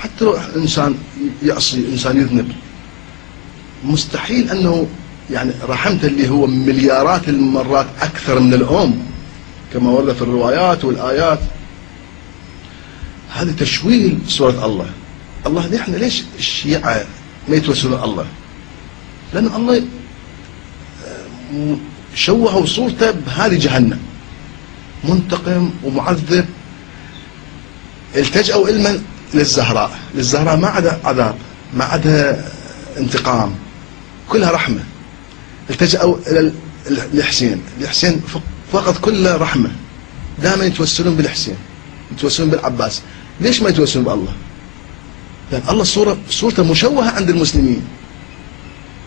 حتى لو إنسان يعصي، إنسان يذنب، مستحيل أنه يعني رحمته اللي هو مليارات المرات أكثر من الأم كما ورد في الروايات والآيات، هذا تشويه سورة الله. الله نحن ليش الشيعة ما يتوسلون الله؟ لأن الله شوهوا صورته بهذه جهنم، منتقم ومعذب. التجأوا علما للزهراء، للزهراء ما عدا عذاب، ما عدا انتقام، كلها رحمة. التجأوا إلى الحسين، الحسين فقط كله رحمة، دائما يتوسلون بالحسين، يتوسلون بالعباس. ليش ما يتوسلون بالله؟ لأن الله صورته مشوهة عند المسلمين،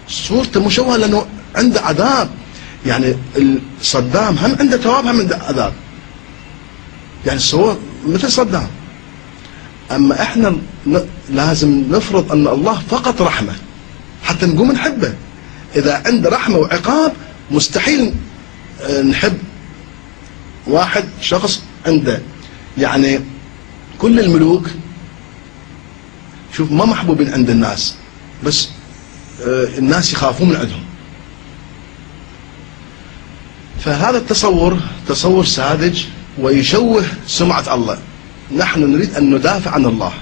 صورته مشوهة لأنه عنده عذاب. يعني صدام هم عنده ثواب هم عنده عذاب، يعني سواء مثل صدام. أما إحنا لازم نفرض أن الله فقط رحمة حتى نقوم نحبه. إذا عنده رحمة وعقاب مستحيل نحب واحد شخص عنده يعني كل الملوك شوف ما محبوبين عند الناس، بس الناس يخافون من عندهم. فهذا التصور تصور ساذج ويشوه سمعة الله. نحن نريد أن ندافع عن الله.